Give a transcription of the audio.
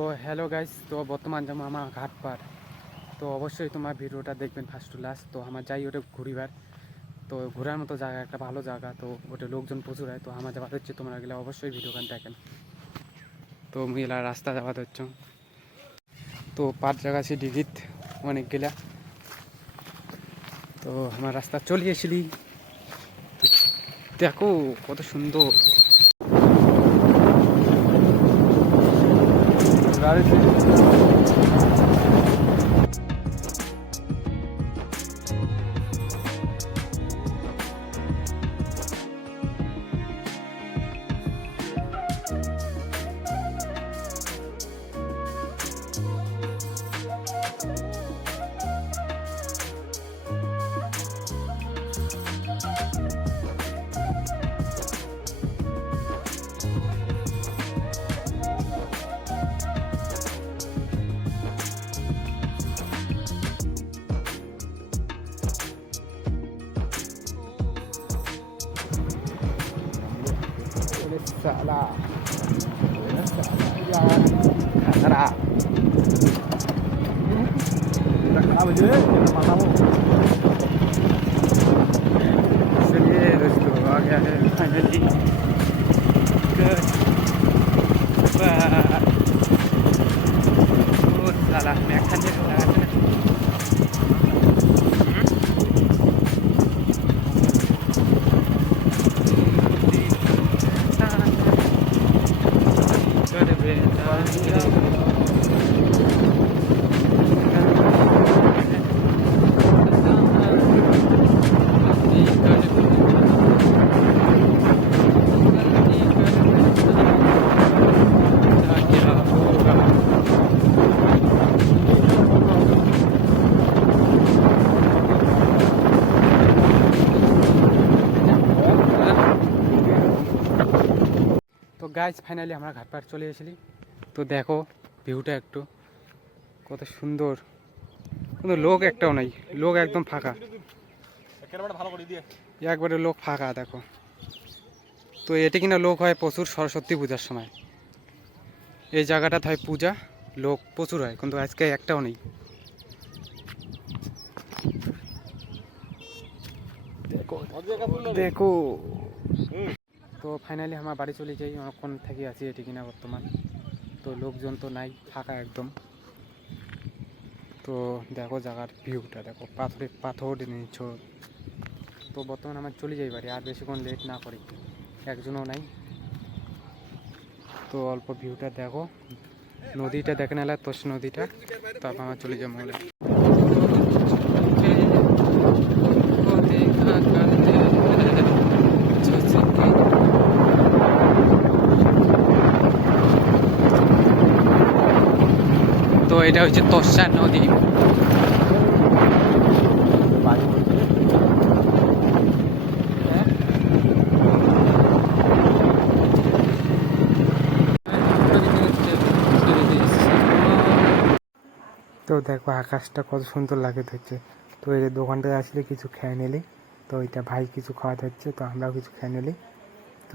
তো hello guys, তো বর্তমান যেমন আমার ঘাট পার, তো অবশ্যই তোমার ভিডিওটা দেখবেন ফার্স্ট টু লাস্ট। তো আমার যাই ওটা ঘুরিবার, তো ঘোরার মতো জায়গা, একটা ভালো জায়গা, তো ওটা লোকজন প্রচুর হয়। তো আমার যাওয়া হচ্ছে, তোমরা গেলে অবশ্যই ভিডিওখান দেখেন। তো মেলা রাস্তা যাওয়া হচ্ছে, তো পাঁচ জায়গা আছে ডিগিত অনেক গেলা। তো আমার রাস্তা চলে এসেলি, তো দেখো কত সুন্দর গাড়ি। Salah, salah, salah. Apa je? Kita makan. चलिए दोस्तों, आ गया है फाइनली साला मैं खाने को लगा था। তো গাইজ ফাইনালি আমরা ঘাট পাড় চলে এসেছি। তো দেখো ভিউটা একটু কত সুন্দর, কিন্তু লোক একটাও নাই, লোক একদম ফাঁকা, একবারে লোক ফাঁকা দেখো। তো এটি কিনা লোক হয় প্রচুর সরস্বতী পূজার সময়, এই জায়গাটা হয় পূজা, লোক প্রচুর হয়, কিন্তু আজকে একটাও নেই। দেখো দেখো। তো ফাইনালি আমার বাড়ি চলে যাই, অনেকক্ষণ থেকে আছি এটি কিনা বর্তমান। তো লোকজন তো নাই, ফাঁকা একদম। তো দেখো জায়গার ভিউটা দেখো, পাথর নিচ্ছ। তো বর্তমান আমার চলে যাই বাড়ি, আর বেশিক্ষণ লেট না করি, একজনও নাই। তো অল্প ভিউটা দেখো, নদীটা দেখে নিলে তোষ নদীটা, তারপর আমার চলে যাবো বলে। তো এটা হচ্ছে তোষা নদী। তো দেখো আকাশটা কত সুন্দর লাগে হচ্ছে। তো এই দোকানটায় আসলে কিছু খেয়ে নিলি, তো এটা ভাই কিছু খাওয়াতে হচ্ছে, তো আমরাও কিছু খেয়ে নিলি। তো